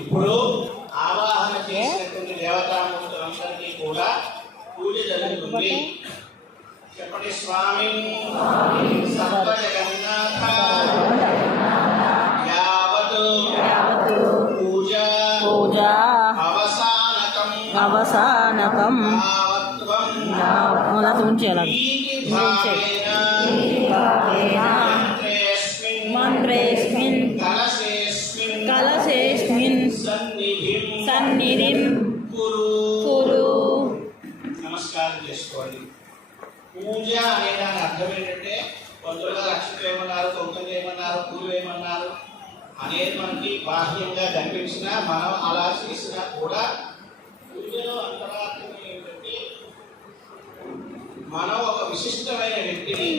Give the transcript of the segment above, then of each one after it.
ఇప్పుడు ఆవాహన చేసినటువంటి దేవతామూర్తులందరికీ కూడా పూజ జరుగుతుంది. చెప్పండి. స్వామి సర్వ జగన్నాథ యావత్ పూజ అవసానకం మంత్రేస్మిన్ కలశేస్మిన్ సన్నిధిం కురు. నమస్కారం చేసుకోండి. పూజ అనే దాని అర్థం ఏంటంటే కొందరుగా రక్షకులు ఏమన్నారు, కొందరు ఏమన్నారు, పూలు ఏమన్నారు అనేది మనకి బాహ్యంగా కనిపించినా మనం అలా చేసినా కూడా పూజలో అంతరార్థం ఏంటంటే మనం ఒక విశిష్టమైన వ్యక్తిని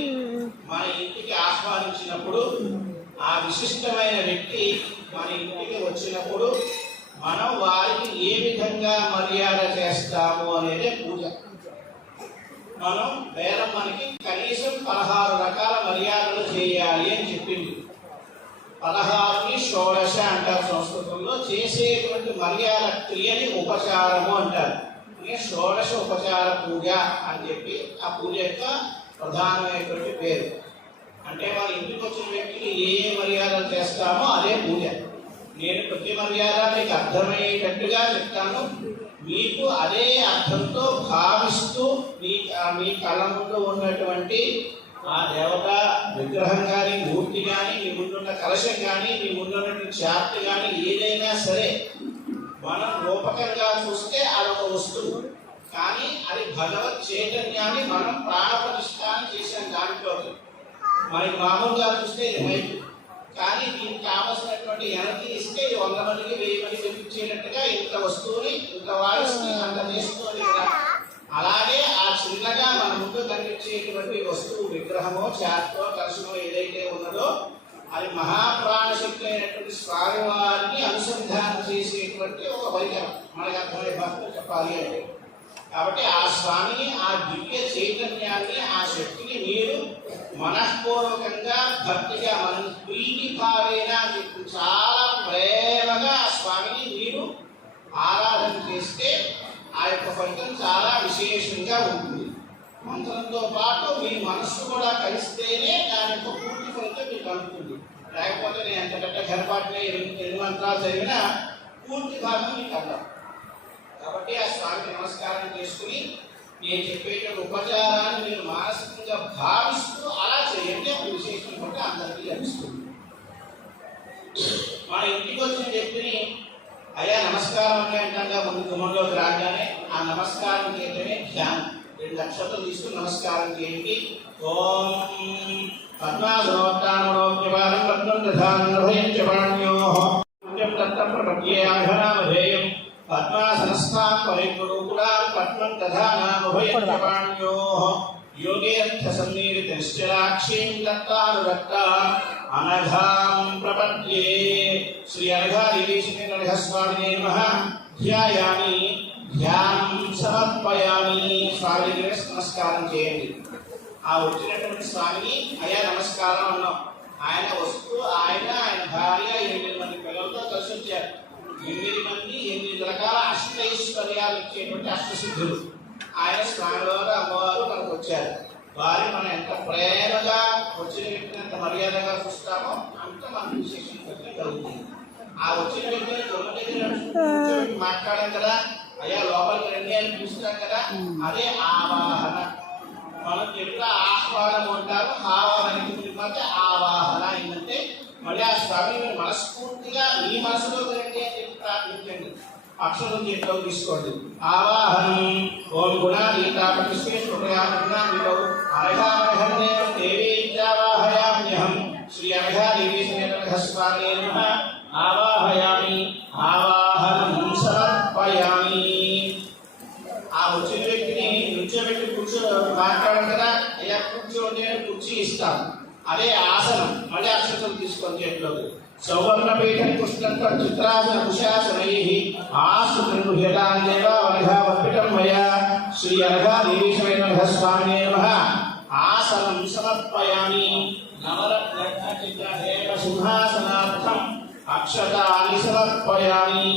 మన ఇంటికి ఆహ్వానించినప్పుడు ఆ విశిష్టమైన వ్యక్తి మన ఇంటికి వచ్చినప్పుడు మనం వారికి ఏ విధంగా మర్యాద చేస్తాము అనేది పూజ. మనం వేదం మనకి కనీసం 16 రకాల మర్యాదలు చేయాలి అని చెప్పింది. 16ని షోడశ అంటారు సంస్కృతంలో. చేసేటువంటి మర్యాద క్రియని ఉపచారము అంటారు. షోడశ ఉపచార పూజ అని చెప్పి ఆ పూజ యొక్క ప్రధానమైనటువంటి పేరు. అంటే మన ఇంటికి వచ్చిన వ్యక్తికి ఏ మర్యాదలు చేస్తామో అదే పూజ. నేను ప్రతి మర్యాద మీకు అర్థమయ్యేటట్టుగా చెప్తాను. మీకు అదే అర్థంతో భావిస్తూ మీ కళ్ళ ముందు ఉన్నటువంటి ఆ దేవత విగ్రహం కానీ, మూర్తి కానీ, మీ ముందున్న కలశం కానీ, మీ ముందున్నటువంటి చార్ట్ కానీ ఏదైనా సరే మనం రూపకంగా చూస్తే అదొక వస్తువు. కానీ అది భగవత్ చైతన్యాన్ని మనం ప్రాణప్రతిష్ఠానం చేసిన దాంట్లో మనకి మామూలుగా చూస్తే ఇది మైకు. కానీ దీనికి కావలసినటువంటి ఎనర్జీ ఇస్తే 100 మందికి 1000 మందికి వినిపించేటట్టుగా ఇంత వస్తువుని ఇంత వాయిస్ని అంత చేసుకోవాలి కదా. అలాగే ఆ చిన్నగా మన ముందు కనిపించేటువంటి వస్తువు విగ్రహమో, చార్టో, కలశమో ఏదైతే ఉన్నదో అది మహాప్రాణశక్తి అయినటువంటి స్వామివారిని అనుసంధానం చేసేటువంటి ఒక పరికరం. మనకు అర్థమయ్యే భాషలో చెప్పాలి అంటే కాబట్టి ఆ స్వామిని, ఆ దివ్య చైతన్యాన్ని, ఆ శక్తిని మీరు మనఃపూర్వకంగా భక్తిగా మన ప్రీతి భావేన చాలా ప్రేమగా ఆ స్వామిని మీరు ఆరాధన చేస్తే ఆ యొక్క ఫలితం చాలా విశేషంగా ఉంటుంది. మంత్రంతో పాటు మీ మనస్సు కూడా కలిస్తేనే దాని యొక్క పూర్తి ఫలితం మీకు అందుతుంది. లేకపోతే నేను ఎంత పెద్ద ఘనపాటిన 8 మంత్రాలు చదివినా పూర్తి భాగం మీకు అర్థం. కాబట్టి ఆ స్వామికి నమస్కారం చేసుకుని నేను చెప్పేటువంటి ఉపచారాన్ని మీరు మానసికంగా భావిస్తూ అలా చేయండి. ఒక విశేషం కూడా అందరికీ లభిస్తుంది. మన ఇంటికి వచ్చిన వ్యక్తిని అయ్యా నమస్కారం అంటే అంటాగా ముందు గుమ్మంలోకి రాగానే ఆ నమస్కారం చేయటమే ధ్యానం. 2 అక్షరాలు తీసుకుని నమస్కారం చేయండి. ఓం పద్మాసనోత్తానోప్యపారం పద్మం దధానం నిర్భయం చ పాణ్యోః పుణ్యం దత్తం ప్రపద్యే ఆఘనామధేయం పద్మాసనస్థాం పరిపురూపుడాం పద్మం దధానామభయం చ పాణ్యోః యోగేర్థ సన్నిహిత నిశ్చలాక్షీం దత్తానురక్తాం అనఘాం ప్రపద్యే. శ్రీ అనఘాదేవీశ్వరి నరసింహస్వామినే నమః. ధ్యాయామి ధ్యానం సమర్పయామి. స్వామికి నమస్కారం చేయండి. ఆ వచ్చినటువంటి స్వామిని అయ్యా నమస్కారం అన్నాం. ఆయన వస్తూ ఆయన భార్య 8 మంది పిల్లలతో కలిసి వచ్చారు. 8 మంది 8 రకాల అష్టైశ్వర్యాలు ఇచ్చేటువంటి అష్టసిద్ధులు. ఆయన స్వామివారు, అమ్మవారు మనకు వచ్చారు. వారిని మనం ఎంత ప్రేమగా వచ్చిన వ్యక్తిని ఎంత మర్యాదగా చూస్తామో అంత మనకు విశేషం కలుగుతుంది. ఆ వచ్చిన వ్యక్తిని దొంగ దగ్గర మాట్లాడాం కదా, అయ్యా లోపలికి రండి అని పిలుస్తాం కదా, అదే ఆవాహన. మనం ఎట్లా ఆహ్వానం అంటారు, ఆవాహనకి మధ్య ఆవాహన ఏంటంటే మళ్ళీ ఆ స్వామిని మనస్ఫూర్తిగా మీ మనసులోకి రండి అని చెప్పి ప్రార్థించండి. అక్షరం చేతిలో తీసుకోండి. ఆవాహనం ఓం గుణాదీతాపతిష్ఠేశ్వరయామిలో అనఘామహం దేవీత్యావాహయామ్యహం. శ్రీ అనఘాదేవీశ్వరీ నమః. ఆవాహయామి ఆవాహనం సమర్పయామి. ఆ వచ్చిన వ్యక్తిని నుంచోబెట్టి మాట్లాడడం కదా, అయ్యా కూర్చోండి అని కుర్చీ ఇస్తాం. అదే ఆసనం. మళ్ళీ అక్షరం తీసుకొని చేతిలోకి సౌవర్ణపీఠం పుష్పంతో చిత్రాసన కుశాసనైః ఆసుగృహ్యతాన్యేవ అనఘావర్పితం మయా. శ్రీ అనఘాదేవీశ్వరీ స్వామినే నమః. ఆసనం సమర్పయామి. నవరత్నచిత్రహేమ సింహాసనార్థం అక్షతాన్ని సమర్పయామి.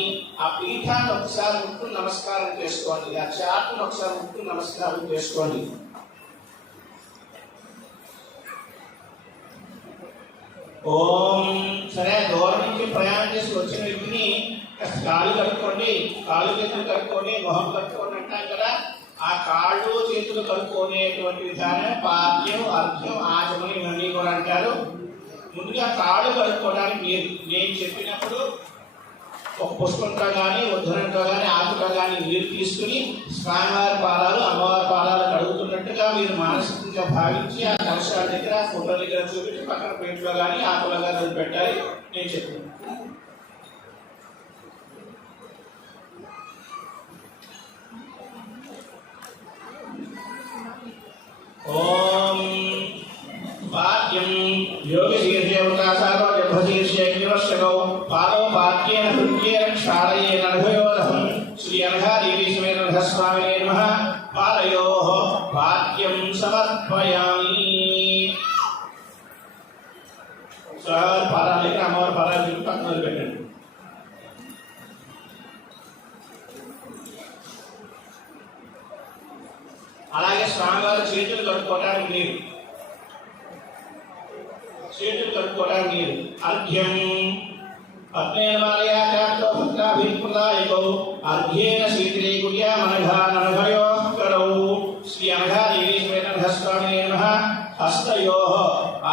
ఆ పీఠాన్ని ఒకసారి ముట్టు నమస్కారం చేసుకోండి. ఆ చాటును ఒకసారి ముట్టు నమస్కారం చేసుకోండి. ఓం. సరే, దూరం నుంచి ప్రయాణం చేసి వచ్చిన వ్యక్తిని కాళ్ళు కట్టుకోండి, కాళ్ళు చేతులు కట్టుకోండి, మొహం కట్టుకోండి అంటాం కదా. ఆ కాళ్ళు చేతులు కట్టుకునేటువంటి విధానం పాద్యం, అర్ఘ్యం, ఆచమనం ఇవన్నీ కూడా అంటారు. ముందుగా కాళ్ళు కడుక్కోవడానికి నేను చెప్పినప్పుడు ఒక పుష్పంతో కానీ ఉద్ధరణతో కానీ ఆకుతో కానీ నీరు తీసుకుని స్వామివారి పాదాలు అమ్మవారి పాదాలు కడుగుతున్నట్టుగా మీరు మానసికంగా భావించి ఆ కలశాల దగ్గర ఫోటో దగ్గర చూపించి పక్కన ప్లేట్లో కానీ ఆకులో కానీ పెట్టాలి నేను చెప్తున్నాను. ఓం పాద్యం యోగశీర్షేవకాశాలో జభశీర్షేగ్నివర్షకౌ పాదో పాద్యేన హృద్యేన క్షాళయేన నభయోరహం శ్రీ అనఘాదేవి సమేత స్వామినే నమః. పాదయోః పాద్యం సమర్పయామి. స్వామివారి పాదాల దగ్గర అమ్మవారి పాదాల దగ్గర పక్కన పెట్టండి. అలాగే స్వామివారి చేతులు కట్టుకోవడానికి నీరు, చేతులు కట్టుకోవడానికి నీరు. అర్ఘ్యం పద్మేనమాలయాకాంతో భక్తాభిప్రదాయకౌ అర్ఘ్యేన శీతలీకుట్యా మనఘాననభయోః కరౌ శ్రీ అనఘాదేవి సమేత స్వామినే నమః. హస్తయోః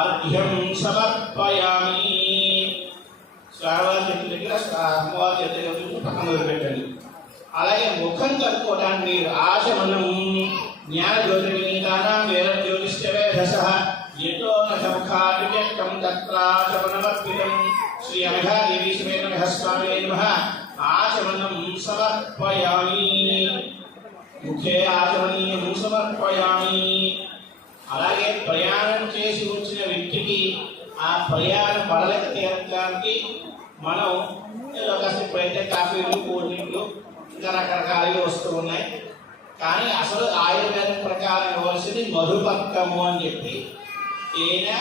అర్ఘ్యం సమర్పయామి. స్వామివారి చేతుల దగ్గర అమ్మవారి చేతుల దగ్గర పక్కన పెట్టండి. అలాగే ముఖం కట్టుకోవడానికి నీరు. ఆచమనం జ్ఞాన జ్యోతిర్వినీతానాం వేద జ్యోతిష్ఠవేధసః యతో నఖముఖాదివ్యక్తం తత్రాచమనమర్పితం శ్రీ అనఘాదేవి సమేత స్వామినే నమః. ఆచమనం సమర్పయామి. ముఖే ఆచమనీయం సమర్పయామి. అలాగే ప్రయాణం చేసి వచ్చిన వ్యక్తికి ఆ ప్రయాణ పడలేక తీరడానికి మనం ఏదో కాసేపు అయితే కాఫీలు, కూల్ డ్రింక్లు ఇంకా రకరకాలుగా వస్తూ ఉన్నాయి. కానీ అసలు ఆయుర్వేదం ప్రకారం ఇవ్వాల్సింది మధుపర్కము అని చెప్పి తేనె,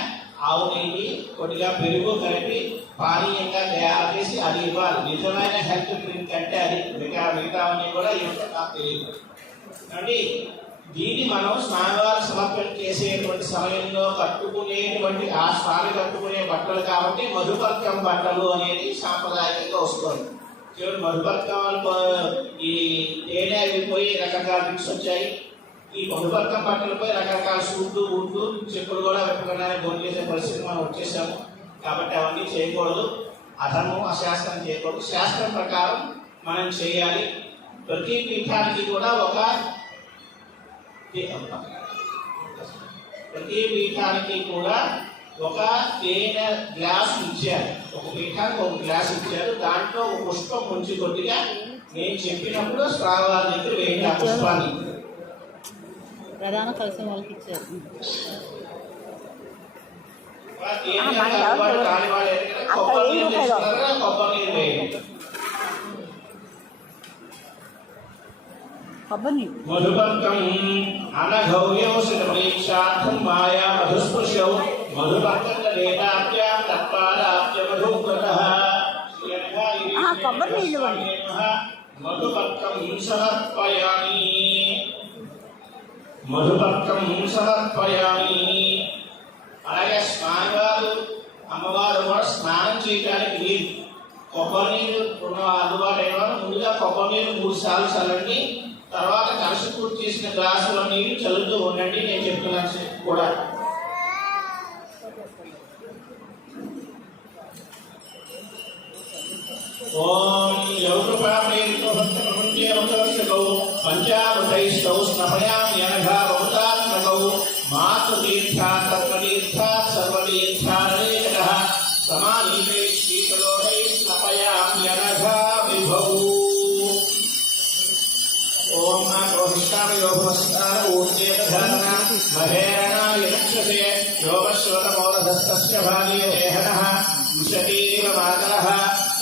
ఆవు నెయ్యి, కొద్దిగా పెరుగు కలిపి పానీయంగా తయారు చేసి అది ఇవ్వాలి. నిజమైన హెల్త్ డ్రింక్ అంటే అది. మిగతావన్నీ కూడా ఏమిటో నాకు తెలియదు అండి. దీన్ని మనం స్నానాలు సమర్పణ చేసేటువంటి సమయంలో కట్టుకునేటువంటి ఆ స్వామి కట్టుకునే బట్టలు కాబట్టి మధుపర్కం బట్టలు అనేది సాంప్రదాయకంగా వస్తుంది. చివరి మధుపర్కాలు ఈ తేనె అయిపోయి రకరకాల మిక్స్ వచ్చాయి. ఈ మధుపర్కం బట్టలపై రకరకాల సూట్లు, బూట్లు, చెప్పులు కూడా వెప్పకుండానే భోజనం చేసే పరిస్థితి మనం వచ్చేసాము. కాబట్టి అవన్నీ చేయకూడదు. అధర్మం, అశాస్త్రం చేయకూడదు. శాస్త్రం ప్రకారం మనం చేయాలి. ప్రతి పీఠానికి కూడా ఒక తేనె గ్లాస్ ఇచ్చారు. ఒక పీఠానికి ఒక గ్లాస్ ఇచ్చారు. దాంట్లో ఒక పుష్పం ముంచి కొద్దిగా నేను చెప్పినప్పుడు స్వామివారి దగ్గర వేయండి ఆ పుష్పాన్ని. ప్రధాన కలశం వాళ్ళకి ఇచ్చారు. కొబ్బరి నీరు వేయండి. మధుపర్కం అనఘౌర్యోషితమీక్షార్థం మాయా మధుస్పృశౌ మధుపర్కం లేదాప్యాం తత్పాదాప్య మధుకృతః మధుపర్కం సమర్పయామి. మధుపర్కం సమర్పయామి. అలాగే స్నానాలు అమ్మవారు కూడా స్నానం చేయడానికి నీరు, కొబ్బరి నీరు ఉన్న అందుబాటు అయిన ముందుగా కొబ్బరి నీరు 3 సార్లు చల్లండి. తర్వాత కలశ పూర్తి చేసిన గ్లాసులో నీరు చల్లుతూ ఉండండి. నేను చెప్తున్నాను కూడా. ఓం యౌకృపాప్రేరితో భక్తప్రపంచేవకౌ పంచామృతైస్తౌ స్నపయామి అనఘావృతాత్మకౌ మాతృతీర్థాత్ తత్వతీర్థాత్ సర్వతీర్థానేకః సమానీతే శ్రీకలోడై స్నపయామి అనఘా విభౌ. ఓం ఆక్రోహిష్టామయోగమస్కార ఊర్జేతధారణ మహేరణాయ రక్షసే యోగశ్వతమోదస్తస్య భాగీయ దేహనః విశతీవ మాతరః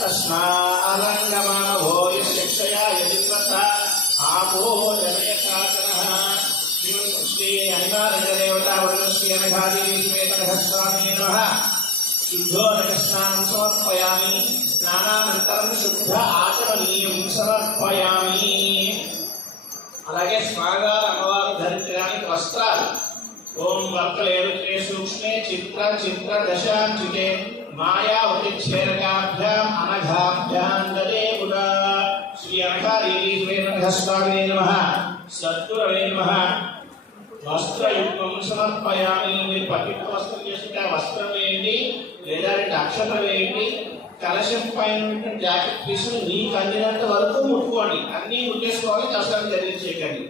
తస్మాలంగమానభో యశిక్షయా యదిత్వత ఆపో జనయశాసనః. శ్రీ అనివార్యదేవతా శ్రీ అనఘాదేవి సమేత స్వామినే నమః. శుద్ధోదక స్నానం సమర్పయామి. స్నానానంతరం శుద్ధ ఆచమనీయం సమర్పయామి. అలాగే స్వామివారు అమ్మవారు ధరించడానికి వస్త్రాలు. ఓం వర్తలేరుత్రే సూక్ష్మే చిత్ర చిత్ర దశాంచితే మాయావతి ఛేరకాభ్యాం అనఘాభ్యాం దదే గుడా. శ్రీ అనఘాదేవీ స్వామినే నమః. సద్గురవే నమః. వస్త్రయుగ్మం సమర్పయామి. మీరు పట్టిన వస్త్రం చేసుకుంటే ఆ వస్త్రం వేయండి, లేదా అక్షతలు వేయండి. కలశం పైన జాకెట్ తీసుకుని నీకు అందినంత వరకు ముట్టుకోండి. అన్నీ ముట్టేసుకోవాలి, దర్శనం జరిగించేయండి.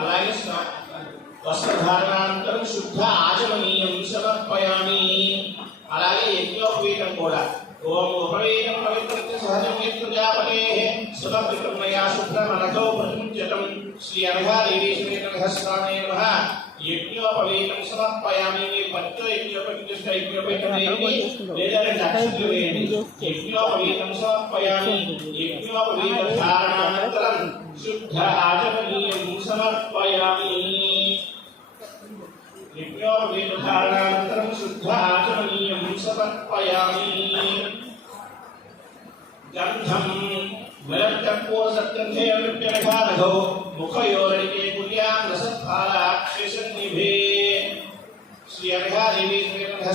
అలాగే వస్త్రధారణానంతరం శుద్ధ ఆచమనీయం సమర్పయామి. అలాగే యజ్ఞోపవీతం కూడా. ఓం ఉపవీతం పవిత్రస్య సహజం యత్ప్రజాపతేః సమర్పితమయా శుభ్రమనతో ప్రతిముచ్యతం. శ్రీ అనఘాదేవీ స్వామినే నమః. యజ్ఞోపవీతం సమర్పయామి. పత్ర యజ్ఞోపవీతం లేదా అక్షతలు వేయండి. యజ్ఞోపవీతం సమర్పయామి. యజ్ఞోపవీత ధారణానంతరం శుద్ధ ఆచమనీయం సమర్పయామి. యజ్ఞోపవీతధారణానంతరం శుద్ధ ఆచమనీయం సమర్పయామి. గంధం విరక్తపూర్వసత్కంఠేనఘో ముఖయోరడికే కుల్యాం రసత్ఫాలాక్షిసన్నిభే. శ్రీ అనఘాదేవీ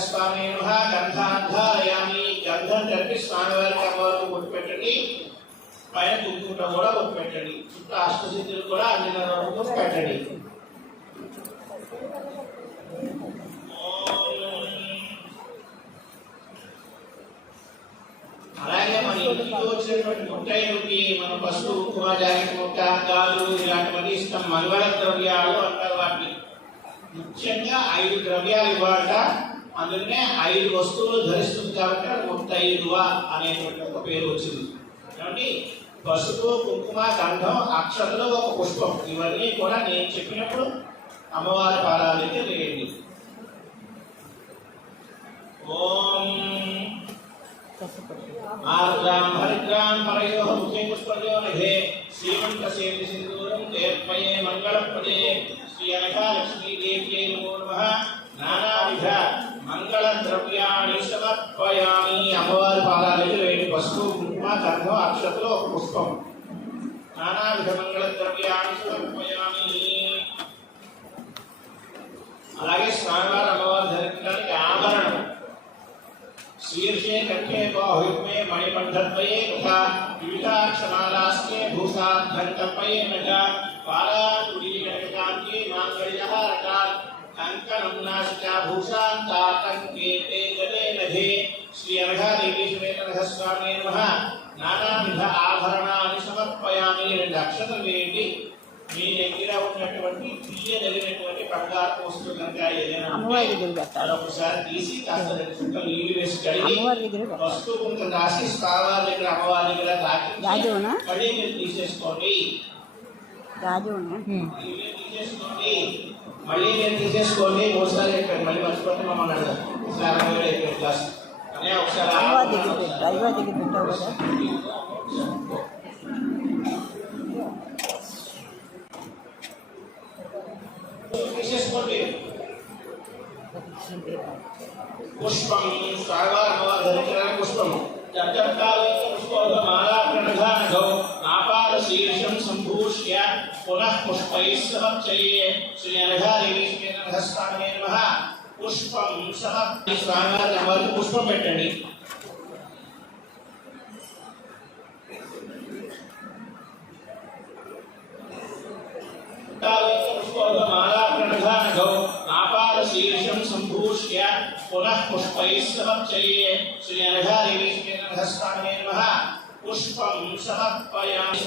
స్వామినే నమః. గంధాధారయామి. గంధం కలిపి స్వామివారికి అమ్మవారికి బొట్టు పెట్టండి. పైన కుంకుమ కూడా బొట్టు పెట్టండి. చుట్టూ అష్టసిద్ధులు కూడా అందిన పెట్టండి. అలాగే మన ఇంటికి వచ్చినటువంటి ముట్టైనకి మన పసుపు కుంకుమ జాకెట్ ముట్ట గాజులు ఇలాంటివన్నీ ఇష్టం. మంగళ ద్రవ్యాలు అంటారు వాటిని. ముఖ్యంగా 5 ద్రవ్యాలు ఇవ్వాలట. అందుకనే 5 వస్తువులు ధరిస్తుంది కాబట్టి ముత్తైదువ అనేటువంటి ఒక పేరు వచ్చింది. కాబట్టి పసుపు కుంకుమ గంధం అక్షతలు ఒక పుష్పం ఇవన్నీ కూడా నేను చెప్పినప్పుడు అమ్మవారి పాదాలకి వేయండి. ఓం ఆర్ద్రాం హరిద్రాం పరయోః ముఖే పుష్పయోనిధే శ్రీమంతసేవి సింధూరం దేర్పయే మంగళప్రదే. శ్రీ అనఘాలక్ష్మీదేవ్యై నమో నమః. నానావిధ మంగళ ద్రవ్యాన్ని సమర్పయామి. అమ్మవారి పాదాలకి వేయండి. పసుపు కుంకుమ గంధం అక్షతలు ఒక పుష్పం. నానావిధ మంగళ ద్రవ్యాన్ని సమర్పయామి. అలాగే స్వామివారి అమ్మవారు ధరించడానికి ఆభరణం. శీర్షే కంఠే బాహుయుగ్మే మణిమండద్వయే తథా వివిధాక్షమాలాస్కే భూషాద్ధంతపయే నచ పారాకుడీకటకాంకే మాంగళ్యహారకాన్ కంకణం నాసికా భూషాంతాకంకేతే గదే నధే. శ్రీ అనఘాదేవీ స్వామినే నమః. నానావిధ ఆభరణాన్ని సమర్పయామి. 2 అక్షతలు వేయండి. మీ దగ్గర ఉన్నటువంటి తీయదగినటువంటి బంగారు వస్తువు కనుక ఏదైనా ఒకసారి తీసి కాస్త 2 చుక్కలు నీళ్లు వేసి కడిగి వస్తువు కొంచెం రాసి స్వామివారి దగ్గర అమ్మవారి దగ్గర తాకి మళ్ళీ మీరు తీసేసుకోండి. మళ్ళీ నేను తీసేసుకోండి. 3 సార్లు చెప్పాను. మళ్ళీ మర్చిపోతే మమ్మల్ని అడగారు. క్లాస్ అనే ఒకసారి తీసేసుకోండి. పుష్పం స్వామివారి అమ్మవారు ధరించడానికి పుష్పము. పుష్పోమాలాప్రణఘానఘౌ ఆపాద శీర్షం సంభూష్య పునః పుష్పైః సమర్చయే. శ్రీ అనఘాదేవీ స్వామినే నమః. పుష్పం సమర్పయామి. స్వామివారి అమ్మవారికి పుష్పం పెట్టండి. పుష్పోమాలాప్రణఘానఘౌ ఆపాద శీర్షం సంభూష్య పునః పుష్పైః సమర్చయే. శ్రీ అనఘాదేవీ స్వామినే నమః. పుష్పం సమర్పయామి.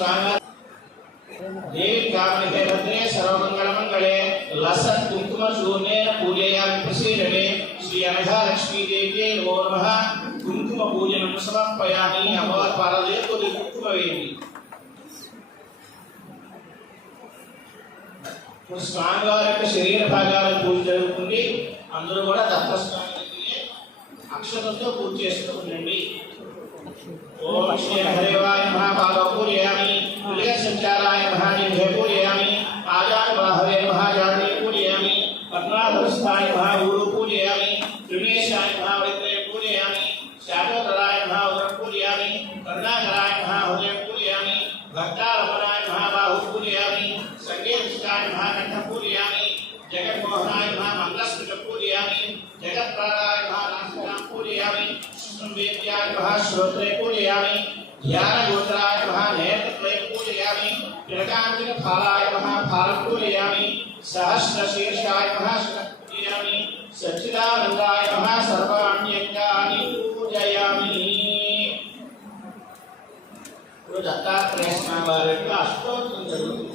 దేవి కామనికే భద్రే సర్వమంగళమంగళే లసత్ కుంకుమ చూర్ణేన పూజయామి ప్రసీదతే. శ్రీ అనఘాలక్ష్మీదేవ్యై నమో నమః. కుంకుమ పూజనం సమర్పయామి. అమ్మవారి పాదాలకు కొద్ది కుంకుమ వేయండి. స్వామివారి యొక్క శరీర భాగాలకు పూజ జరుగుతుంది. అందరూ కూడా దత్తస్వామి అక్షరంతో పూజ చేస్తూ ఉండండి. ఓం శ్రీహరేవాయ నమః పాదౌ పూజయామి సంచారాయ నమః నిధే పూజయామి ఆజానుబాహవే నమః జానే పూజయామి పద్మాధరస్థాయ నమః ఊరు పూజయామి త్రినేశాయ నమః వృత్రే పూజయామి శాటోదరాయ నమః ఉదర పూజయామి కరుణాకరాయ నమః హృదయ పూజయామి భక్తారమణాయ నమః బాహు పూజయామి సంగీతస్థాయ నమః కంఠ పూజయామి జగన్మోహనాయ నమః మంగళస్మిత పూజయామి జగత్ప్రాణాయ నమః నాసికాం పూజయామి సంవేద్యాయ నమః శ్రోత్రే పూజయామి ధ్యానగోచరాయ నమః నేత్రత్రయ పూజయామి తిలకాంజన ఫాలాయ నమః ఫాలం పూజయామి సహస్రశీర్షాయ నమః శిరః పూజయామి సచ్చిదానందాయ నమః సర్వాణ్యంగాని పూజయామి. ఇప్పుడు దత్తాత్రేయ స్వామి వారి యొక్క అష్టోత్తరం జరుగుతుంది.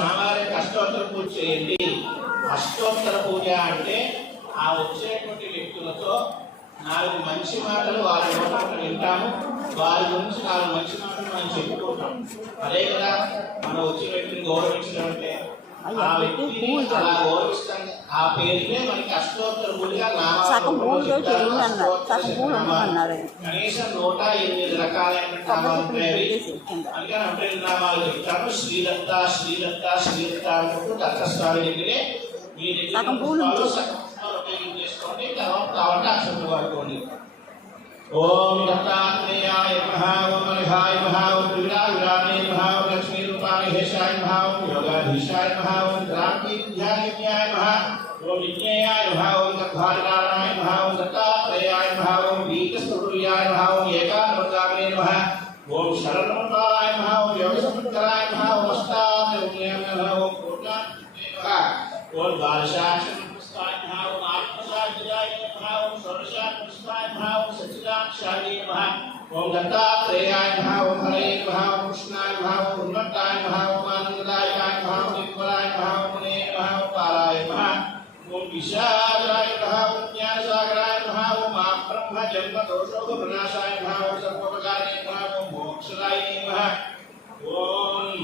రామాలయ అష్టోత్తర పూజ చేయండి. అష్టోత్తర పూజ అంటే ఆ వచ్చేటువంటి వ్యక్తులతో 4 మంచి మాటలు వారి నోట వింటాము, వారి గురించి 4 మంచి మాటలు మనం చెప్పుకుంటాం. అదే కదా మనం వచ్చిన వ్యక్తిని గౌరవించడం ఆ వ్యక్తిని అలా గౌరవిస్తాం. ఆ పేరునే మనకి అష్టోత్తర పూజగా కనీసం 108 రకాలైన నామాలు ఉంటాయి. అందుకని 2 నామాలు చెప్తాము. శ్రీదత్త శ్రీదత్త శ్రీదత్త అనుకుంటూ దత్తస్వామి దగ్గరే మీ దగ్గర ఉపయోగించేసుకోండి. తర్వాత అక్షరం వాడుకోండి. ఓం దత్తాత్రేయాయ నమః ఓం అర్ఘాయ నమః ఓం విరాజాయ నమః ఓం లక్ష్మీ రూపాయ హేషాయ నమః ఓం యోగాధీశాయ నమః ఓం క్రాంతి ధ్యానజ్ఞాయ నమః ఓం విజ్ఞేయాయ నమః ఓం దత్తాత్రేయాయ నమః ఓం దత్తాత్రేయాయ నమః ఓం వీతస్వరూయాయ నమః ఓం ఏకానవగామినే నమః ఓం శరణోపాయ నమః ఓం యోగసముద్రాయ నమః ఓం అష్టాదశ నమః ఓం పూర్ణాయ నమః ఓం ద్వాదశాక్షర పుష్పాయ నమః ఓం ఆత్మసాధ్యాయ నమః ఓం షోడశాక్షర పుష్పాయ నమః ఓం సచ్చిదాక్షరాయ నమః ఓం దత్తాత్రేయాయ నమః ఓం హరయే నమః ఓం కృష్ణాయ నమః ఓం ఉన్మత్తాయ నమః ఓం ఆనందదాయకాయ నమః ఓం నిర్మలాయ నమః ఓం మునే నమః ఓం పారాయ నమః ఓం విశాలాయ నమః ఓం జ్ఞానసాగరాయ నమః ఓం బ్రహ్మ జన్మ దోషోగ వినాశాయ నమః ఓం సర్వోపకారాయ నమః ఓం మోక్షదాయ నమః ఓం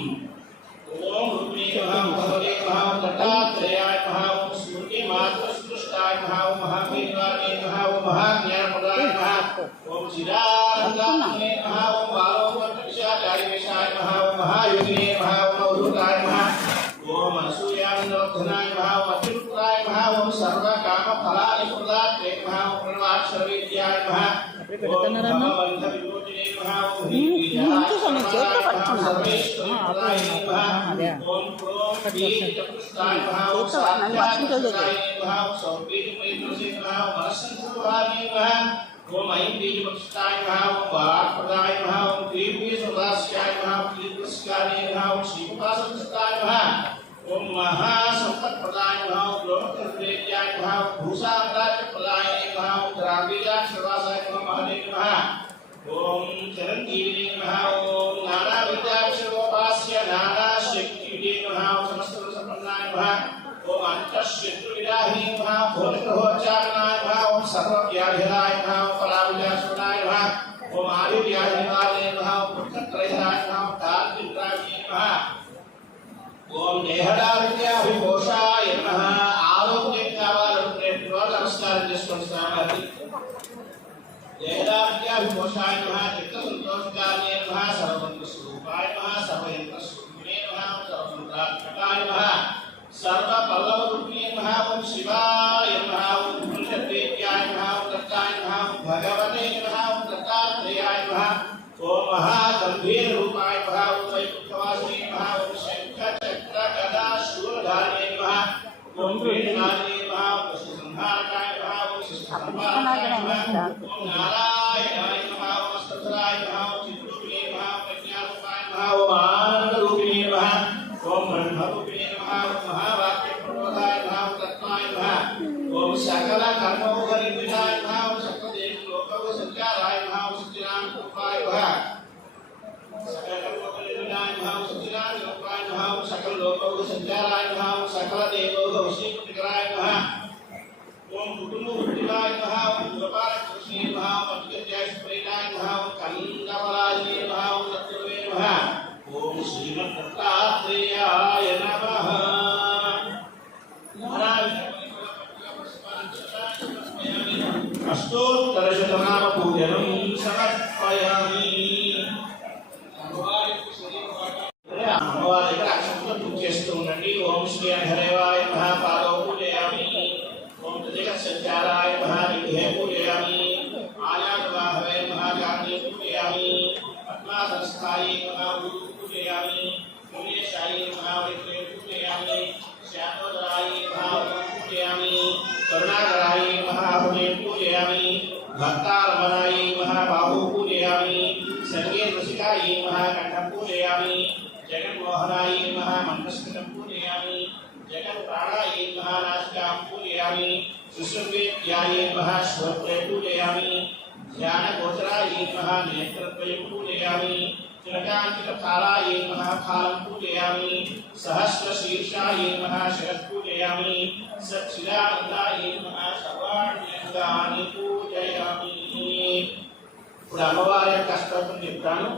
ఓం రూపే నమః భగవతే నమః ఓం దత్తాత్రేయాయ నమః ఓం స్మృతి మాతృష్టాయ నమః ఓం మహావీరాయ నమః ఓం మహాజ్ఞానప్రదాయ నమః ఓం చిదానందాయ నమః ఓం బాలోపనిషాయ నమః ఓం మహాయోగినే నమః ఓం అవధూతాయ నమః ఓం అనసూయానందవర్ధనాయ నమః ఓం అత్యుత్తాయ నమః ఓం సర్వకామ ఫలాని ప్రదాత్రే నమః ఓం ప్రణవాక్షరవిద్యాయ నమః ఓం భవబంధ విమోచనే నమః ఓం సర్వేశ్వరాయ నమః ఓం ప్రోక్తితపుష్టాయ నమః ఓం సాధ్యాయ నమః ఓం సౌభీమయే నమః ఓం మనస్సంతుభావే నమః ఓం ఐంద్రియపక్షాయ నమః ఓం వాక్ప్రదాయ నమః ఓం దీర్ఘసుదాస్యాయ నమః ఓం దీర్ఘస్కారే నమః ఓం శ్రీపాసంస్తాయ నమః ఓం మహాసంపత్ప్రదాయ నమః ఓం లోకత్రివేద్యాయ నమః ఓం భూషాంతాచప్రదాయ నమః ఓం ద్రావిడాక్షరవాసాయ నమః మహదే నమః ఓం చరంజీవినే నమః ఓం నానావిద్యాక్షరోపాస్య నానాశక్తివిదే నమః ఓం సమస్తసంపన్నాయ నమః ఓం అంతఃశత్రువిదాహినే నమః భూతగ్రహోచ్చారణాయ నమః ఓం సర్వవ్యాధిహరాయ నమః ఓం పరావిద్యాశ్వరాయ నమః ఓం ఆదివ్యాధినివారణే నమః ఓం పుత్రత్రయధరాయ నమః ఓం తాత్వికాయ నమః ఓం దేహదారుణ్యాభిఘోషాయ నమః. ఆరోగ్యం కావాలనుకునే వాళ్ళు నమస్కారం చేసుకోండి. స్వామి దేహదారుణ్యాభిఘోషాయ నమః చిత్తసంతోషకాయ నమః సర్వతంత్రస్వరూపాయ నమః సర్వయంత్రస్వరూపిణే నమః సర్వతంత్రాత్మకాయ నమః సర్వపల్లవరూపిణే నమః ఓం శివాయ నమః ఓం పురుషద్వేద్యాయ నమః ఓం దత్తాయ నమః ఓం భగవతే నమః ఓం దత్తాత్రేయాయ నమః ఓం మహాగంభీరరూపాయ నమః ఓం వైకుంఠవాసినే నమః ఓం శంఖ చక్ర గదా శూలధారిణే నమః ఓం వీణానే నమః ఓం కృష్ణసంహారకాయ నమః ఓం శిష్టసంహారకాయ నమః ఓం నారాయణాయ నమః ఓం అష్టధరాయ నమః ఓం చిద్రూపిణే నమః ఓం ప్రజ్ఞారూపాయ నమః ఓం ఆనందరూపిణే నమః ఓం బ్రహ్మరూపిణే నమః ఓం మహావాక్యప్రబోధాయ నమః ఓం తత్వాయ నమః ఓం సకల కర్మోపరిమితాయ నమః ఓం సకలదేవ లోకవ సంచారాయ నమః ఓం సత్యనారాయణ నమః సకల కర్మోపరిమితాయ నమః ఓం సత్యనారాయణ నమః ఓం సకల లోకవ సంచారాయ నమః ఓం సకల దేవోగ వశీకృతికరాయ నమః ఓం కుటుంబవృద్ధిరాయ నమః ఓం గోపాలకృష్ణే నమః ఓం అద్వైతాయ నమః ఓం కందవరాజే నమః ఓం సత్యవే నమః ఓం శ్రీమద్ దత్తాత్రేయాయ అష్టోత్తరశతనామ పూజనం సమర్పయామి. అమ్మవారి దగ్గర అక్షంతో పూజ చేస్తూ ఉండండి. ఓం శ్రీ అంధదేవాయ నమః పాదో పూజయామి. ఓం జగత్ సంచారాయ నమః విగ్రహే పూజయామి. ఆయాతవాహవే నమః గాంధీ పూజయామి. పద్మాసనస్థాయే నమః పూజయామి. పుణ్యేశాయే నమః వైద్యే పూజయామి. శ్యామోదరాయే నమః పూజయామి. కరుణాకరాయే నమః హృదయం పూజయామి. భక్తారమణాయే నమః బాహు పూజయామి. సంగీతరసికాయే నమః కంఠం పూజయామి. జగన్మోహనాయే నమః మంత్రస్కృతం పూజయామి. జగత్ప్రాణాయే నమః నాసికాం పూజయామి. సుశ్రువేద్యాయే నమః శ్రోత్రే పూజయామి. ధ్యానగోచరాయే నమః నేత్రత్వయం పూజయామి. తిలకాంకితఫాలాయే నమః ఫాలం పూజయామి. సహస్రశీర్షాయే నమః శిరః పూజయామి. సచ్చిదానందాయే నమః సర్వాణ్యంగాని పూజయామి. ఇప్పుడు అమ్మవారి యొక్క అష్టోత్తరం చెప్తాను.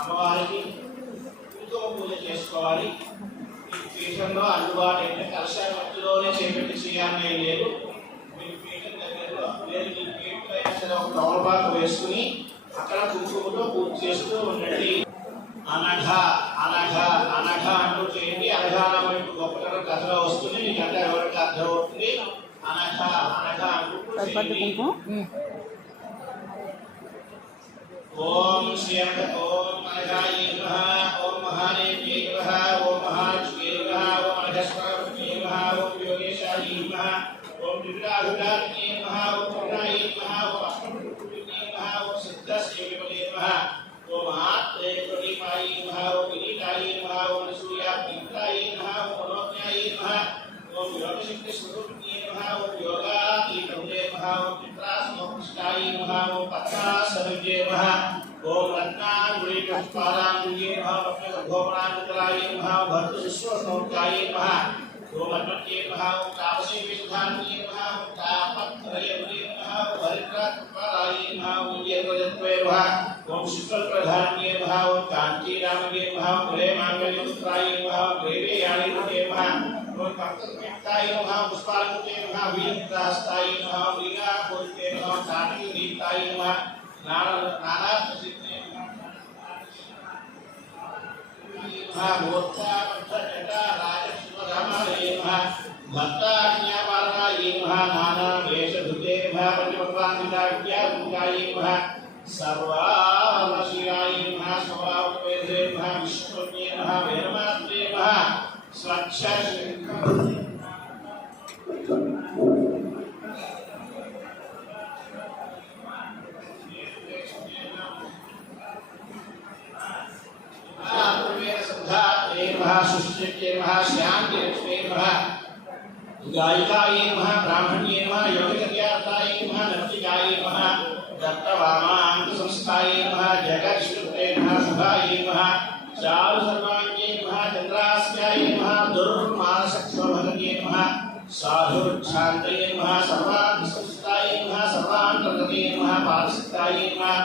అమ్మవారికి పూజ చేసుకోవాలి. ఈ పీఠంలో అందుబాటు అయితే కలశాల మధ్యలోనే చేపెట్టి చేయాలనే లేదు. మీరు పీఠం దగ్గరలో లేదు, మీ పీఠం అయినా సరే ఒక తమలపాకు వేసుకుని అక్కడ కుంకుమతో పూజ చేస్తూ ఉండండి. అనఘ అనఘ అనఘ అంటూ చేయండి. అనఘానం గొప్పతనం కథలో వస్తుంది. మీకు అంటే ఎవరికి అర్థం అవుతుంది. అనఘ అనఘ అంటూ చేయండి. ఓం శ్రీ ఓం అనఘాయ నమః. ఓం మహాదేవ్యై నమః. ఓం మహాలక్ష్మీ నమః. ఓం అనఘస్వరూపిణ్యై నమః. ఓం యోగేశాయ నమః. ఓం త్రిపురాధురాజ్ఞై నమః. ఓం పూర్ణాయ నమః. ఓం అష్టమూర్తిపూజితాయ నమః. ఓం సిద్ధశ్రీపదే నమః. ఓం ఆత్రే ప్రదీపాయ నమః. ఓం వినీతాయ నమః. ఓం సూర్యాగ్నిమిత్రాయ నమః. ఓం మనోజ్ఞాయ నమః. ఓం యోగశక్తి స్వరూపిణ్యై నమః. ఓం యోగాతీతముదే నమః. ఓం చిత్రాసనోపృష్టాయ నమః. ఓం పద్మాసనవిజే నమః. ఓం రత్నాంగుళీపుష్పాదాంగుళ్యే నమః. భక్తగోపరాంతరాయ నమః. భర్తృశిశ్వసౌఖ్యాయ నమః. ఓం అన్మత్యే నమః. ఓం తాపసే విసుధాన్యే నమః. ఓం తాపత్రయముదే నమః. ఓం హరిద్రాత్మపాదాయ నమః. ఓం యేత్రజత్వే నమః. ఓం శుక్లప్రధాన్యే నమః. ఓం కాంచీరామగే నమః. ఓం ప్రేమాంగళ్యపుత్రాయ నమః. ఓం ప్రేమేయాణిమతే నమః. ఓం భక్తప్రీతాయ నమః. పుష్పాలంకృతే నమః. వీరప్రహస్తాయ నమః. వీరాపూరితే నమః. తాటికీతాయ నమః. నానాత్మసిద్ధే నమః. మూర్ధాజటారాజశివరామాయ నమః. భక్తాజ్ఞాపాలనాయ నమః. నానావేషధృతే నమః. పంచమక్రాంతితాయ నమః. సర్వావశీరాయ నమః. స్వభావవేదే నమః. విష్ణుప్రజ్ఞే నమః. వేదమాత్రే నమః. స్వచ్ఛ गायिकाय नमः. ब्राह्मण्ये नमः. योगचर्यार्थाय नमः. नर्तिकाय नमः. दत्तवामांगसंस्थाय नमः. जगद्श्रुते नमः. शुभाय नमः. चारु सर्वांगे नमः. चंद्रास्याय नमः. दुर्मानसक्षोभगये नमः. साधुर्क्षान्तये नमः. सर्वान्तसंस्थाय नमः. सर्वान्तर्गते नमः. पारसिकाय नमः.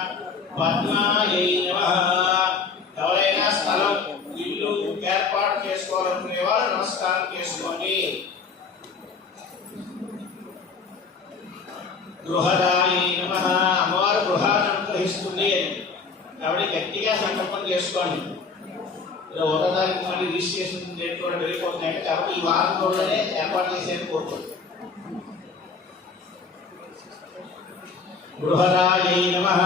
పద్మాయై నమః. ఎవరైనా స్థలం ఇల్లు ఏర్పాటు చేసుకోవాలనుకునే వారు నమస్కారం చేసుకోండి. గృహదాయై నమః. అమ్మవారు గృహాన్ని అనుగ్రహిస్తుంది కాబట్టి గట్టిగా సంకల్పం చేసుకోండి. ఒకదానికి మళ్ళీ రిజిస్ట్రేషన్ డేట్ కూడా వెళ్ళిపోతున్నాయి కాబట్టి ఈ వారం రోజులనే ఏర్పాటు చేసేది కోరుకోండి. గృహదాయై నమః.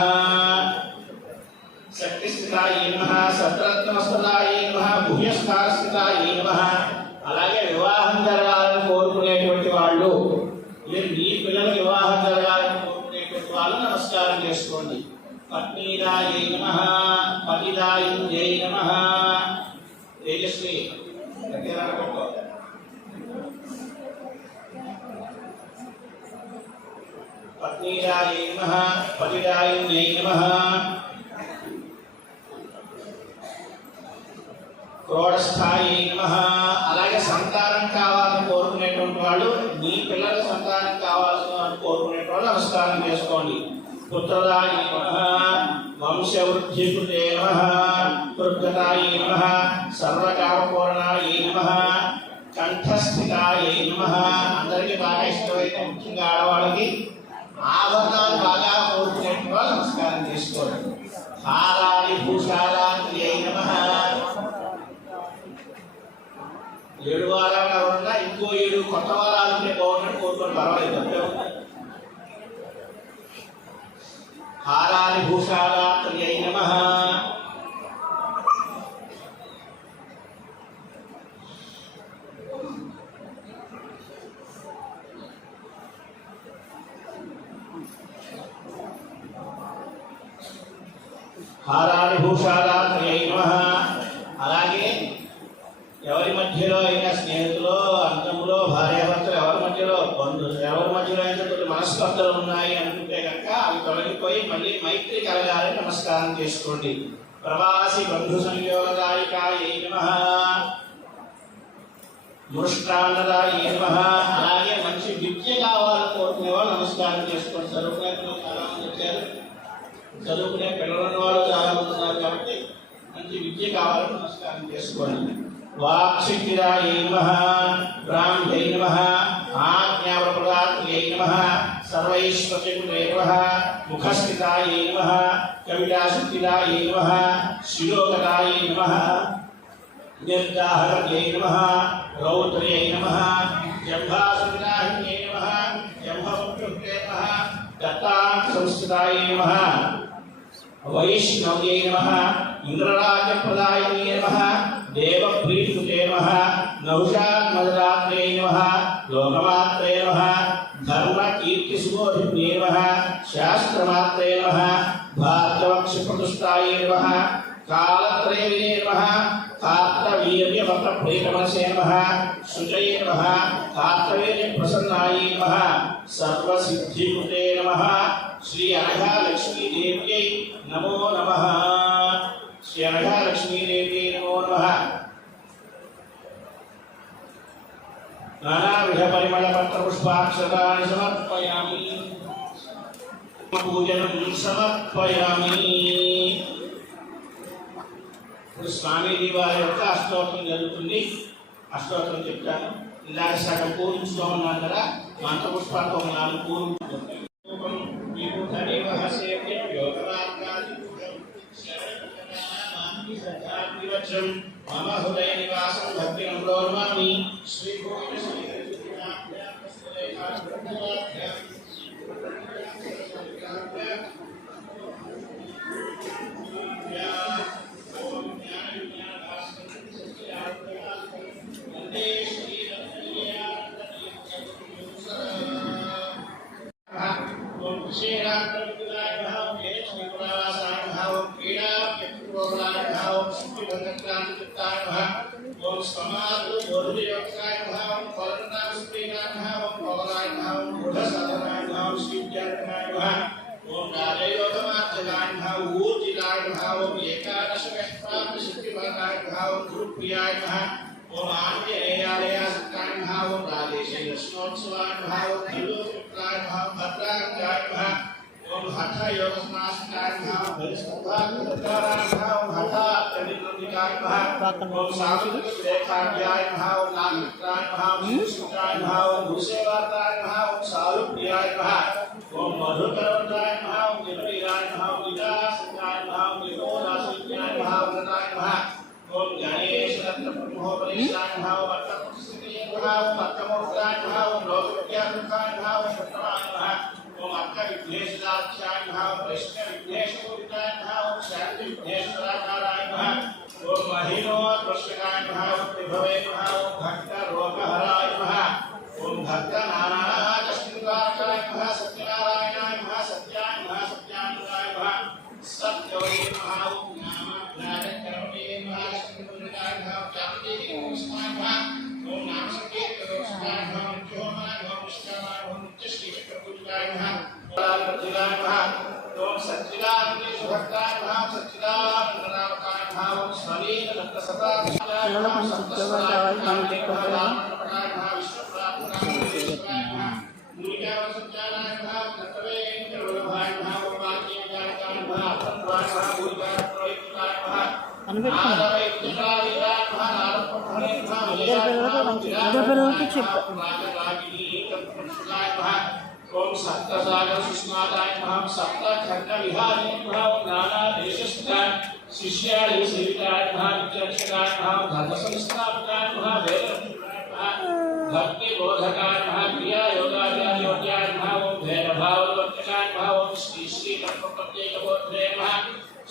శక్తిస్థితాయ నమః. సత్రత్నమస్తదాయ నమః. భూయస్థాస్థితాయ నమః. అలాగే వివాహం జరగాలని కోరుకునేటువంటి వాళ్ళు, మీరు మీ పిల్లలకు వివాహం జరగాలని కోరుకునేటువంటి వాళ్ళు నమస్కారం చేసుకోండి. పత్నీదాయ నమః. పతిదాయ నమః. తేజస్వి పత్నీదాయ నమః. పతిదాయ నమః. క్రోడస్థాయ నమః. అలాగే సంతానం కావాలని కోరుకునేటువంటి వాళ్ళు, మీ పిల్లలకు సంతానం కావాలని కోరుకునేటువంటి వాళ్ళు నమస్కారం చేసుకోండి. పుత్రదాయ నమః. వంశవృద్ధికృతే నమః. దుర్గతాయ నమః. సర్వకామపూర్ణాయ నమః. కంఠస్థితాయ నమః. అందరికీ బాగా ఇష్టమైతే ముఖ్యంగా ఆడవాళ్ళకి ఆభరణాలు బాగా కోరుకునేటువంటి వాళ్ళు నమస్కారం చేసుకోండి. హారాది భూషారాత్ర్యై నమః. 7 వారాలు కాకుండా ఇంకో 7 కొత్త వారాలు ఉంటే బాగుంటుంది కోరుకోండి, పర్వాలేదు. హారాది భూషారాత్ర్యై నమః. హారాది భూషారాత్ర్యై నమః. అలాగే ఎవరి మధ్యలో అయినా స్నేహితులు, అంతములో, భార్యాభర్తలు, ఎవరి మధ్యలో బంధువులు, ఎవరి మధ్యలో అయినా కొన్ని మనస్పర్ధలు ఉన్నాయి అనుకుంటే కనుక అవి తొలగిపోయి మళ్ళీ మైత్రి కలగాలని నమస్కారం చేసుకోండి. ప్రవాసి బంధు సంయోగదాయికాయై నమః. మృష్టాన్నదాయై నమః. అలాగే మంచి విద్య కావాలని కోరుకునే వాళ్ళు నమస్కారం చేసుకోండి. చదువుకునే పిల్లలు చాలా మంది వచ్చారు, చదువుకునే పిల్లలు వాళ్ళు చాలా మంది ఉన్నారు కాబట్టి మంచి విద్య కావాలని నమస్కారం చేసుకోండి. వాక్శక్తిరాయై నమః. బ్రాహ్మ్యై నమః. ఆజ్ఞాప్రదాత్ర్యై నమః. సర్వైశ్వర్యకృతే నమః. ముఖస్థితాయై నమః. కవితాశక్తిరాయై నమః. శిరోగతాయై నమః. నిర్దాహకర్యై నమః. రౌద్ర్యై నమః. జంభాసంగ్రాహిణ్యై నమః. జంభవృత్తే నమః. దత్తాంశంస్థితాయై నమః. వైష్ణవ్యై నమః. ఇంద్రరాజప్రదాయిన్యై నమః. దేవప్రీతికృతే నమః. నౌషాద్మదరాత్రే నమః. లోకమాత్రే నమః. ధర్మకీర్తిసుబోధిన్యై నమః. శాస్త్రమాత్రే నమః. భార్గవక్షప్రతుష్టాయై నమః. కాలత్రయవినే నమః. కాత్రవీర్యవక్రప్రేతమనసే నమః. శుచయే నమః. కాత్రవీర్యప్రసన్నాయై నమః. సర్వసిద్ధికృతే నమః. శ్రీ అనఘాలక్ష్మీదేవ్యై నమో నమః. శ్రీ అనఘాలక్ష్మీదేవ్యై నమో నమః. నానావిధ పరిమళపత్ర పుష్పాక్షతాన్ని సమర్పయామి. పూజనం సమర్పయామి. ఇప్పుడు స్వామీజీ వారి యొక్క అష్టోత్తరం జరుగుతుంది. అష్టోత్తరం చెప్తాను. ఇలాంటి సగం పూజించుకోమన్నాను కదా, మంత్ర పుష్పాలతో 4 పూజించుకుంటాం. మమ హృదయ నివాసం భక్తి నమ్రోర్మామి. శ్రీ ओम आंजनेयालय सत्काय नमः. ओम राजेश कृष्णोत्सवाय नमः. ओम त्रिलोक्याय नमः. भद्राय नमः. ओम हठ योग समासकाय नमः. बलिष्ठभाग भद्राय नमः. ओम हठ त्रिलोक्याय नमः. ओम साधुक सुरेखाय नमः. ओम नागराय नमः. ओम सुष्टाय नमः. ओम भूसेवाताय नमः. ओम सारुप्रियाय नमः. ओम मधुकरवताय नमः. ओम निपीराय नमः. ओम विदासकाय नमः. ओम विकोदासकाय नमः. ओम रताय नमः. ओम गणेश रत्न प्रभोपरिशाय नमः. ओम अर्थपुष्टिकाय नमः. ओम अर्थमोक्षाय नमः. ओम लोकविद्यार्थाय नमः. ओम सत्तमाय नमः. ओम अर्थ विघ्नेश्वराख्याय नमः. ओम कृष्ण विघ्नेश्वराय नमः. ओम शांति विघ्नेश्वराय नमः. ओम महिमोत्कृष्टाय नमः. ओम विभवे नमः. ओम भक्त रोगहराय नमः. ओम भक्त नानाचष्टिकाय नमः. सत्यनारायणाय नमः. सत्याय नमः. सत्यानंदाय नमः. सत्यवै नमः. ओम ज्ञानकर्मे नमः. लक्ष्मीपुत्राय नमः. ज्ञानदेवी नमस्कार नमः. ओम नाम संकीर्तनाय नमः. ज्योमाय नमः. विष्णुमाय नमः. नित्यश्रीकृतपूजाय नमः. प्रतिलाय नमः. ओम सच्चिदानंद भक्ताय नमः. सच्चिदानंदनाथाय नमः. ओम स्वलीन रत्नसदाय नमः. सत्सदाय नमः. ఇద్దరు పిల్లలకి చెప్పు. ओम सप्तसागर सुष्माताय नमः सप्तखंड विहारी नमः नाना देशस्था शिष्याय सेविताय नमः नित्यक्षकाय नमः धर्म संस्थापकाय नमः वेद भक्ति बोधकाय नमः क्रिया योगाचार्य योग्याय नमः ओम भेद भाववर्तकाय नमः ओम श्री श्री तत्वप्रत्येक बोधे नमः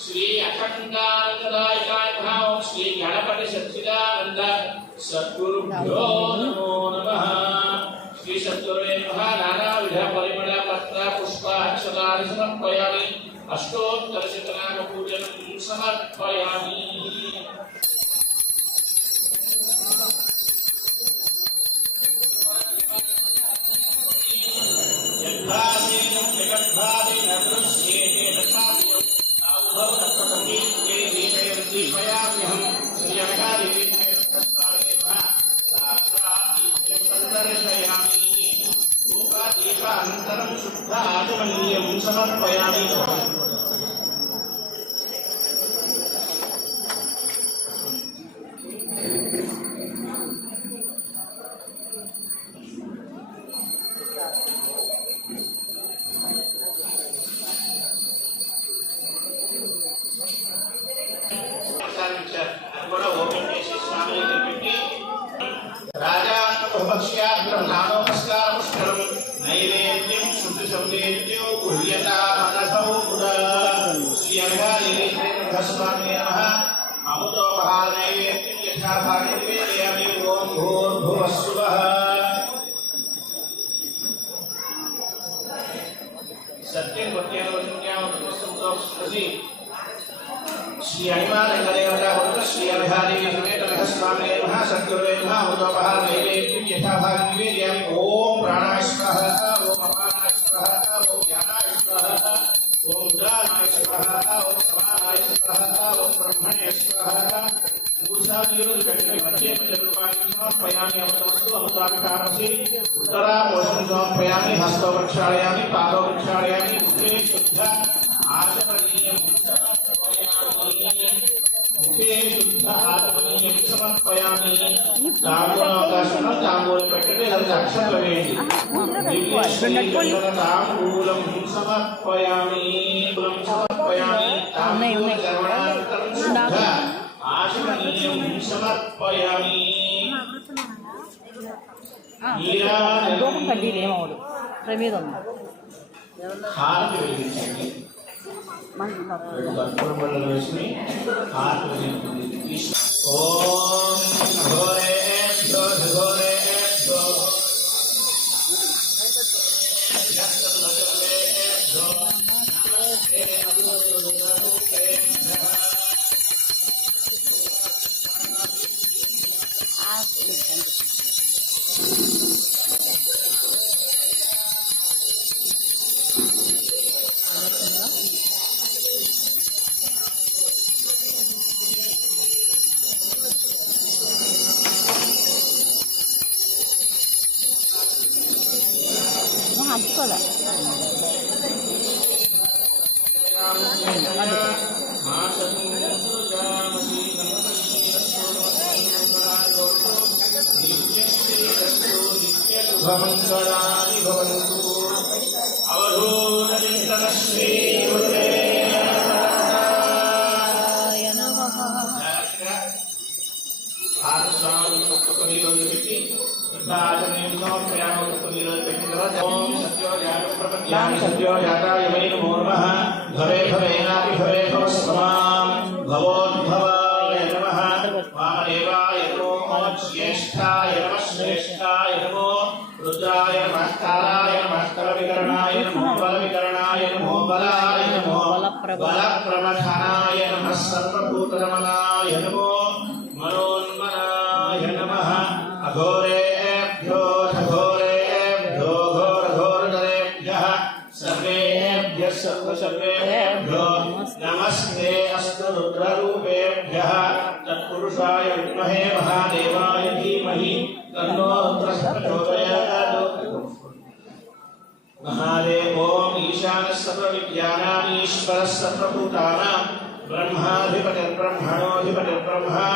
श्री अखंडानंददायकाय नमः ओम श्री गणपति सच्चिदानंद सद्गुरुभ्यो नमो नमः श्री सद्गुरुवे नमः नानाविध परिमल पत्र पुष्पाक्षतानि समर्पयामि अष्टोत्तर शतनाम पूजनं समर्पयामि यद्भासेनं जगद्भावेन दृश्येते तथापि तावुभौ तत्त्वसङ्गीते दीपयाम्यहं श्रीयनकादेवी अंतरं शुद्ध आचमनीयं समर्पयामि राजा नामोपस्कारपुष्करं नैवेद्यं शुद्धिसौवेद्यो गुह्यता मनसौ मुदा श्रीयङ्गादेवीश्वरस्वामिने नमः अमृतोपहारनैवेद्यं यथाभागे निवेदयामि ॐ भूर्भुवः स्वः सत्यं वक्यवचन्यावस्तुतोस्मसि श्री हनुमानदेवता भक्त श्री अभिहादेवी समेत रहस्वामिने नमः सद्गुरुवे नमः अमृतोपहार नैवेद्यं यथाभागे निवेदयामि ओम प्राणाय स्वाहा ओम अपानाय स्वाहा ओम ज्ञानाय स्वाहा ओम दानाय स्वाहा ओम समानाय स्वाहा ओम ब्रह्मणे स्वाहा मूर्धादियों के मध्य रूपाणि समर्पयामि अमृतवस्तु अमृताभिषेकमसि उत्तरापोषं समर्पयामि हस्तो प्रक्षालयामि पादौ प्रक्षालयामि मुखे शुद्ध आचमनीयं मुखे शुद्ध आचमनीयं समर्पयामि ताम्बूलावकाशं ताम्बूलं పెట్టండి అది అక్షంతలు వేయండి ताम्बूलं समर्पयामि ताम्बूलं आचमनीयं समर्पयामि దూపం కడ్డీలు ఏమవుడు ప్రమేదం ఉంది హారతి వెలిగించండి కర్పూరబళ్ళలు వేసుకుని హారతి వెలిగించండి ఓం ఘోరేభ్యో ఘోరేభ్యో హంచుకోలే మంగళాని భవంతు అవధూతచింతన శ్రీ గురుదే నమః ఆత్మస్వామి ఒక్కొక్క నీళ్ళు పెట్టి सत्यो जाताय वै नमो नमः भवे भवेनापि भवे भवस्वमां भवोद्भवाय नमः वामदेवाय नमो ज्येष्ठाय नमः श्रेष्ठाय नमो रुद्राय नमः कालाय नमः कलविकरणाय नमो बलविकरणाय नमो बलाय नमो बलप्रमथनाय नमः सर्वभूतरमणाय नमो मनोन्मनाय नमः अघोरेभ्यो घोरेभ्यो घोरघोरधरेभ्यः सर्वेभ्यः सर्वसर्वेभ्यो नमस्ते अस्तु रुद्ररूपेभ्यः तत्पुरुषाय विद्महे महादेवाय धीमहि तन्नो रुद्रः प्रचोदयात् महादेव ओम ईशानः सर्वविद्यानां ईश्वरः सर्वभूतानां ब्रह्माधिपतिर्ब्रह्मणोऽधिपतिर्ब्रह्मा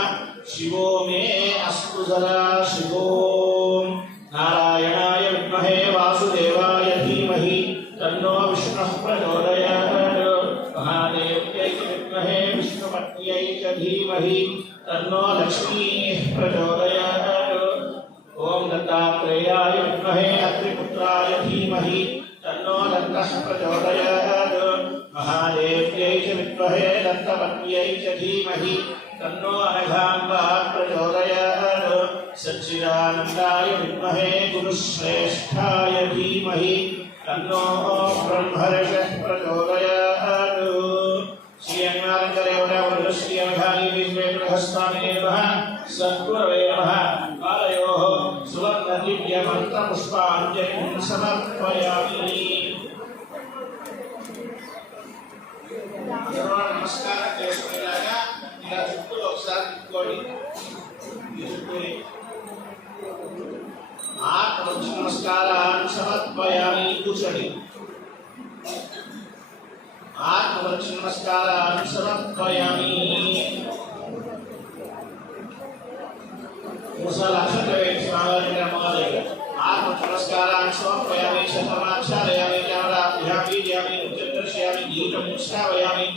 शिवो मे अस्तु सदा शिवो नारायणाय विद्महे वासुदेवाय धीमहि धीमहि तन्नो लक्ष्मीः प्रचोदयात्। ओम दत्तात्रेयाय विद्महे अत्रिपुत्राय धीमहि तन्नो दत्तः प्रचोदयात्। महादेव्यै च विद्महे दत्तपत्न्यै च धीमहि तन्नो अनघाम्बा प्रचोदयात्। सच्चिदानन्दाय विद्महे गुरुश्रेष्ठाय धीमहि तन्नो ब्रह्मर्षिः प्रचोदयात्। श्री अन्नालंकरेवण श्री अनघानी विश्वेश्वरस्वामिने नमः। सद्गुरवे नमः। पादयोः सुवर्णदिव्यमन्त्रपुष्पाञ्जलिं समर्पयामि। नमस्कार చేసుకునేలాగా ఇలా చుట్టూ ఒకసారి తిప్పుకోండి। నమస్కారాన్ని సమర్పయామి। కూర్చోండి। నమస్కారాన్ని సమర్పయామి। ముసలాక్షరవేది స్వామివారి నమోదయ నమస్కారాన్ని సమర్పయామి। శతమాక్షాలయామి జ్ఞానాభ్యామి జ్యామి ఉచ్చర్షయామి గీతం శ్రావయామి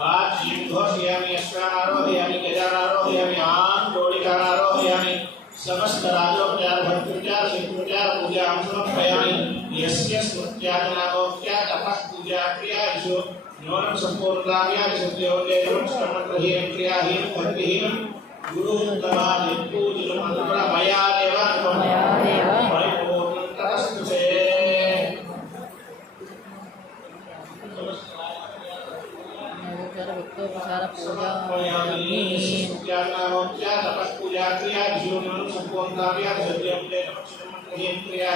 వాచ్యం ఘోషయామి అశ్వానారోహయామి గజానారోహయామి ఆందోళికానారోహయామి। समस्त राजोपचार भक्त्योपचार शिवोपचार पूजा समर्पयामि। यस्य स्मृत्याजनाभोक्त्या तपः पूजा क्रियासु न्यूनं सम्पूर्णाम्यादि सत्योदेवं श्रमग्रहीनं क्रियाहीनं भक्तिहीनं गुरुत्तमादिपूजितं अनुग्रह मयादेव परिपूर्णं तपस्तु ते। पूजा क्रिया जीवन संपूर्ण सत्यम क्रिया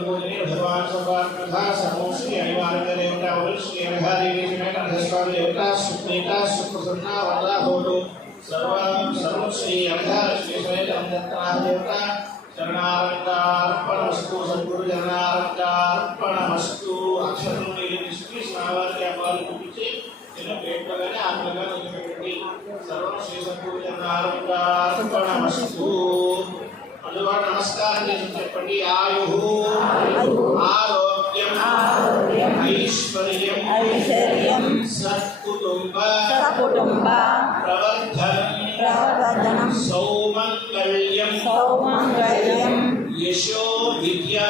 गुरु भगवान कथा समोश्री अनिवार्य देवता श्री अनघादेवी समेत अनघस्वामी देवता सुप्रीता सुप्रसन्ना वरदा होतु। सर्व श्री अनघा श्री समेत अनंतनाथ देवता शरणार्पणमस्तु। सद्गुरु शरणार्पणमस्तु। अक्षरं निलिपिस्तु स्नावार्य अपाలు చూపించి చిన్న పేటలోనే ఆత్మగా నిలబెట్టి సర్వం శ్రీ సద్గురు శరणार्पणमस्तु। అందువల్ల నమస్కారం చేసి చెప్పండి। ఆయుః ఆరోగ్యం ఐశ్వర్యం సత్కుటుంబ ప్రవర్ధనం సౌమంగళ్యం यशो विद्या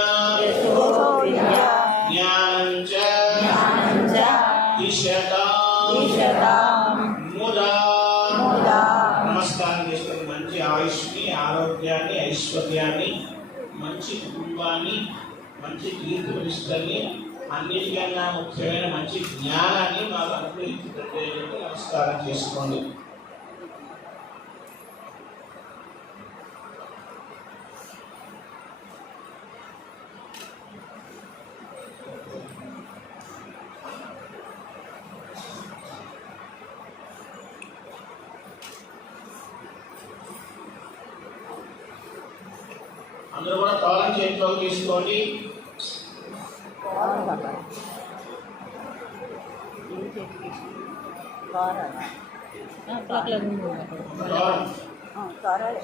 ज्ञानं च मुदा। नमस्कार చేసుకుని మంచి ఆయుష్ని ఆరోగ్యాన్ని ఐశ్వర్యాన్ని మంచి కుటుంబాన్ని మంచి కీర్తిని అన్నిటికన్నా ముఖ్యమైన మంచి జ్ఞానాన్ని మాకు అనుగ్రహించినట్టు నమస్కారం చేసుకోండి। అందరూ కూడా తాళం చేతిలోకి తీసుకోండి।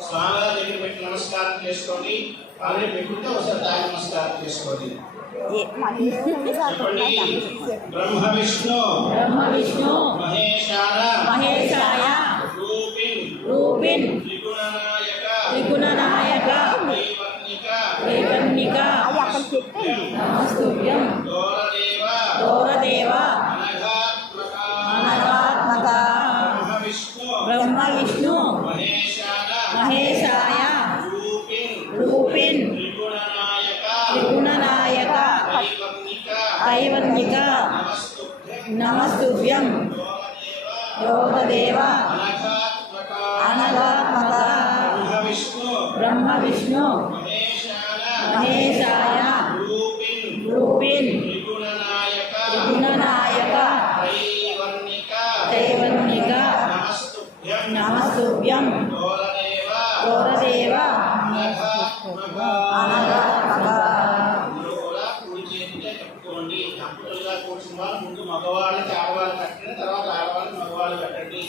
స్వామివారి దగ్గర పెట్టి నమస్కారం చేసుకోండి। అలాగే పెట్టుకుంటే ఒకసారి దాని నమస్కారం చేసుకోండి। చెప్పండి। బ్రహ్మ విష్ణు మహేశాయ రూపిన్ త్రిగుణనాయక దైవన్నిక నమస్తుభ్యం దోరదేవ అనఘాత్మక బ్రహ్మ విష్ణు మహేశాయ రూపిన్ త్రిగుణనాయక దైవన్నిక నమస్తుభ్యం దోరదేవ అనఘాత్మక ब्रह्म विष्णु महेशाय रूपिन त्रिगुणनायक दैवन्निक नमस्तुभ्यं गौरदेव అనఘాత్మక। ముందు మగవాళ్ళకి ఆడవాళ్ళు కట్టండి, తర్వాత ఆడవాళ్ళకి మగవాళ్ళు కట్టండి।